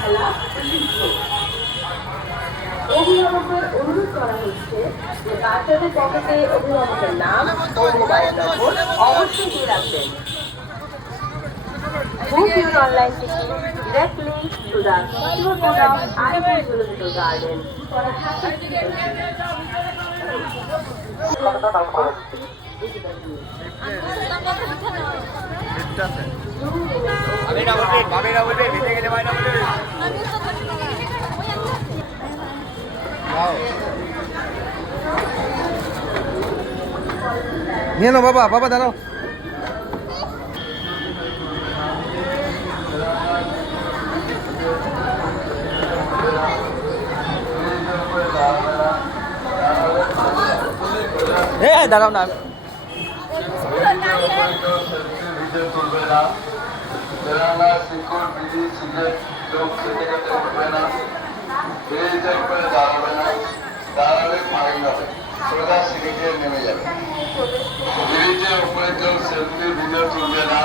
খেলা অভিভাবকদের অনুরোধ করা হচ্ছে যে বাচ্চাদের পকেটে অভিভাবকের নাম ও মোবাইল নম্বর অবশ্যই দিয়ে রাখবেন। Book your online ticket directly to the secure code of Ivy Zoological Garden for a happy নিয়ে নাও বাবা, বাবা দাঁড়াও। দাঁড়াও না। দাঁড়ালে ফাইন হবে, সোজা সিঁড়িতে নেমে যাবে। ব্রিজের উপরে কেউ সেলফি ভিডিও তুলবে না।